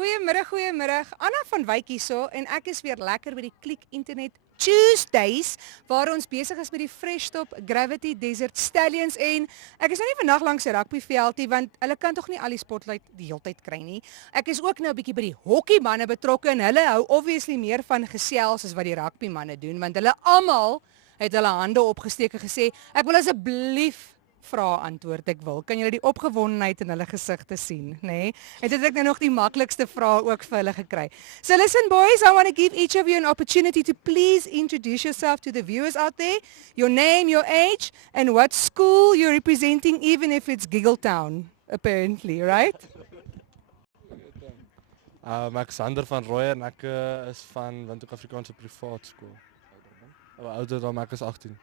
Goeiemiddag. Anna van Wyk hierso en ek is weer lekker by die Klik Internet Tuesdays waar ons besig is met die Fresh Top Gravity Desert Stallions en ek is nou nie vandag langs die rugbyveld nie want hulle kan tog nie al die spotlight die heeltyd kry nie. Ek is ook nou 'n bietjie by die hockeymanne betrokke en hulle hou obviously meer van gesels as wat die rugbymanne doen want hulle almal het hulle hande opgesteek en gesê ek wil asseblief vra antwoord ek wil. Kan julle die opgewondenheid in hulle gesigte sien, nê? Nee? En dit het ek nou nog die maklikste vrae ook vir hulle gekry. So listen boys, I want to give each of you an opportunity to please introduce yourself to the viewers out there. Your name, your age and what school you're representing even if it's Giggletown apparently, right? Ek is Sander van Rooyen en ek is van Windhoek Afrikaanse Privaat Skool. Ouderdom ek is 18.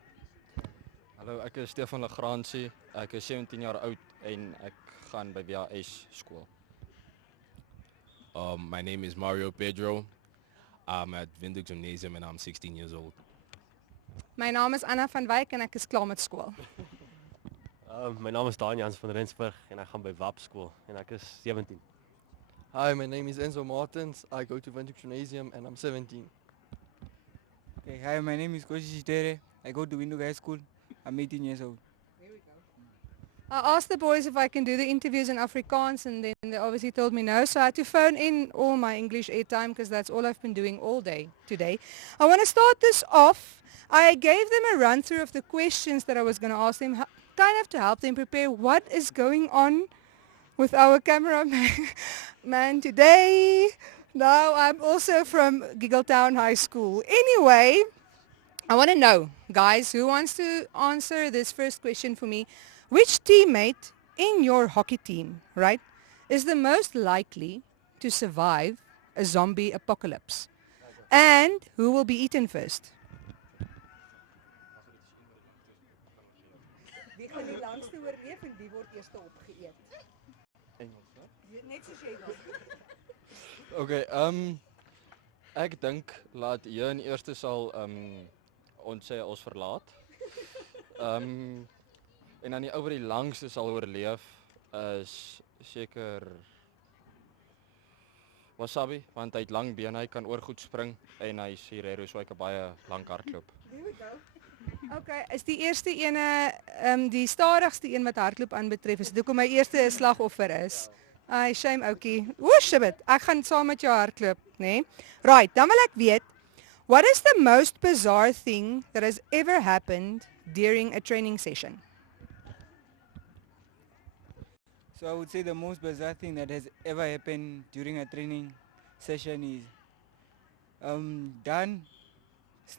Hallo, ek is Stefan Legrandsie. Ek is 17 jaar oud en ek gaan by WAS skool. My name is Mario Pedro. I'm at Windhoek Gymnasium and I'm 16 years old. My naam is Anna van Wyk en ek is klaar met skool. My naam is Daniel van Rensburg en ek gaan by WAP skool en ek is 17. Hi, my name is Enzo Martins. I go to Windhoek Gymnasium and I'm 17. Okay, hi, my name is Koshi Chitere. I go to Windhoek High School. I'm 18 years old. Here we go. I asked the boys if I can do the interviews in Afrikaans and then they obviously told me no, so I had to phone in all my English airtime because that's all I've been doing all day today. I want to start this off. I gave them a run through of the questions that I was going to ask them, kind of to help them prepare what is going on with our cameraman today. Now I'm also from Giggletown High School. Anyway, I want to know, guys, who wants to answer this first question for me? Which teammate in your hockey team, right, is the most likely to survive a zombie apocalypse? And who will be eaten first? Wie gaan die langste oorleef en wie word eers opgeëet? Engels, hè? Net soos jy wil. Okay, ek dink laat Jean eerste sal ons sê ons verlaat. En dan die ou wat die langste sal oorleef is seker Wasabi, want hy het lang bene, hy kan oor goed spring en hy is hierhero so hy kan baie lank hardloop. There we go. Okay, is die eerste ene die stadigste een wat hardloop aanbetref is dit hoekom my eerste slagoffer is. Ai, shame oukie. Shibit, ek gaan saam met jou hardloop, né? Right, dan wil ek weet, what is the most bizarre thing that has ever happened during a training session? So I would say the most bizarre thing that has ever happened during a training session is Dan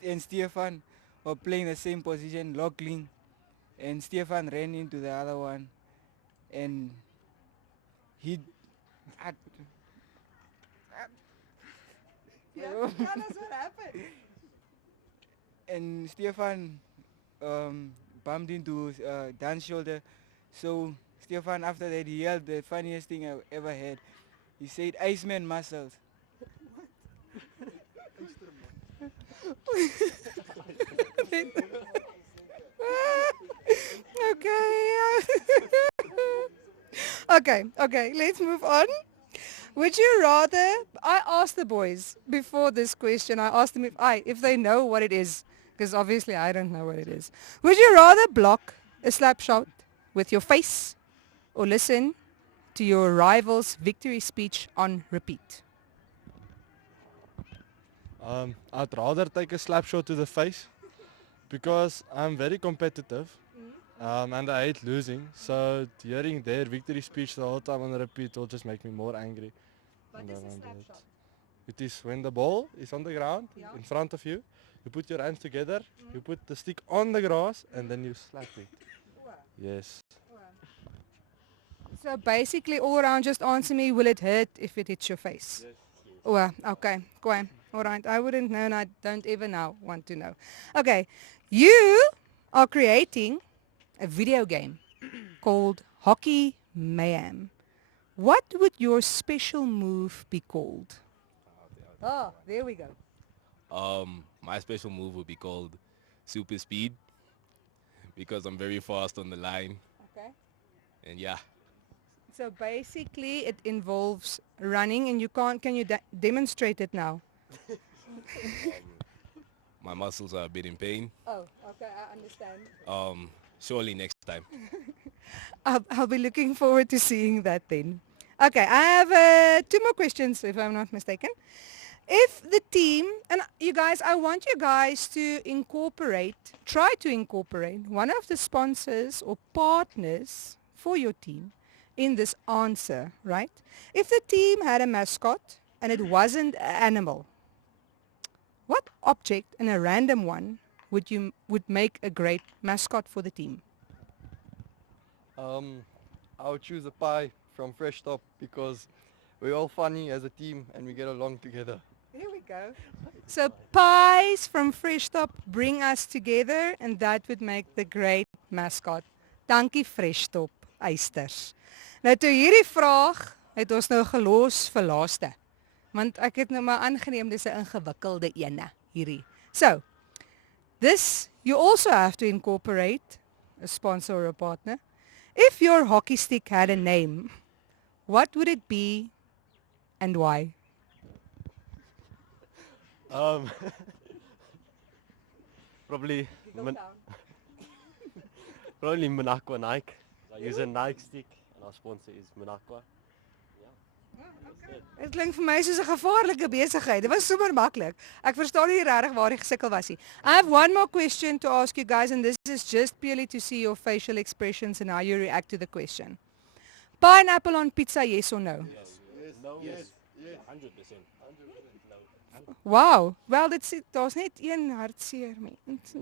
and Stefan were playing the same position, Locking, and Stefan ran into the other one and he Yeah, tell us what happened. and Stefan bumped into Dan's shoulder. So Stefan, after that, he yelled the funniest thing I've ever heard. He said, "Iceman muscles." Okay, let's move on. Would you rather, I asked the boys before this question, I asked them if they know what it is, because obviously I don't know what it is. Would you rather block a slap shot with your face or listen to your rival's victory speech on repeat? I'd rather take a slap shot to the face because I'm very competitive and I hate losing. So hearing their victory speech the whole time on repeat will just make me more angry. What is a slap shot? It is when the ball is on the ground Yeah. in front of you, you put your hands together, you put the stick on the grass and then you slap it. Yes. So basically all around just answer me, will it hurt if it hits your face? Yes. Oh, okay, go on. All right, I wouldn't know and I don't ever now want to know. Okay, you are creating a video game called Hockey Mayhem. What would your special move be called? Oh, there we go. My special move would be called Super Speed because I'm very fast on the line Okay. and yeah. So basically it involves running and can you demonstrate it now? My muscles are a bit in pain. Oh, okay, I understand. Surely next time. I'll be looking forward to seeing that then. Okay, I have 2 more questions if I'm not mistaken. If the team, and you guys, I want you guys to try to incorporate one of the sponsors or partners for your team in this answer, right? If the team had a mascot and it wasn't an animal, what object, and a random one, would make a great mascot for the team? I would choose a pie from Fresh Top because we're all funny as a team and we get along together. There we go. So pies from Fresh Top bring us together and that would make the great mascot. Dankie Fresh Top eisters. Nou toe hierdie vraag het ons nou gelos vir laaste. Want ek het nou maar aangeneem dis 'n ingewikkelde ene hierdie. So, this you also have to incorporate a sponsor or a partner. If your hockey stick had a name, what would it be and why? Probably probably Monaco Nike. I use a Nike stick and our sponsor is Monaco. Dit klink vir my soos 'n gevaarlike besigheid. Dit was sommer maklik. Ek verstaan nie regtig waar die gesukkel was nie. I have one more question to ask you guys and this is just purely to see your facial expressions and how you react to the question. Pineapple on pizza, yes or no? Yes. 100%. Wow. Wel daar's net een hartseer mens.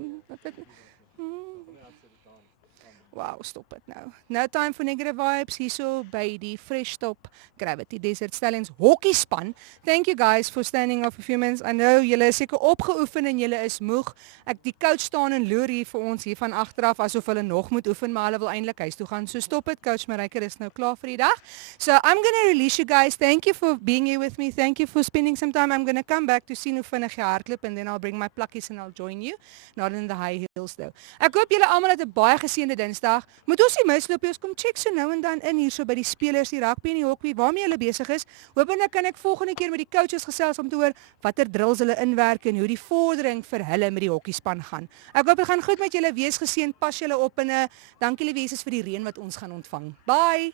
Wow, stop it nou. No time for negative vibes hierso by die Fresh Top Gravity Desert Stallions hockey span. Thank you guys for standing off a few minutes. I know julle is seker opgeoefen en julle is moeg. Die coach staan en loer hier vir ons hier van agteraf asof hulle nog moet oefen, maar hulle wil eintlik huis toe gaan. So stop it, Coach Marijke is nou klaar vir die dag. So I'm going to release you guys. Thank you for being here with me. Thank you for spending some time. I'm going to come back to sien hoe vinnig jy hardloop and then I'll bring my plakkies and I'll join you. Not in the high heels though. Ek hoop julle almal het 'n baie geseënde Dinsdag. Moet ons nie misloop nie, ons kom check so nou en dan in hierso by die spelers, die rugby en die hockey, waarmee hulle besig is. Hopelik kan ek volgende keer met die coaches gesels om te hoor watter drills hulle inwerk en hoe die vordering vir hulle met die hockeyspan gaan. Ek hoop dit gaan goed met julle, wees geseënd, pas julle op en dankie liewe Jesus vir die reën wat ons gaan ontvang. Bye.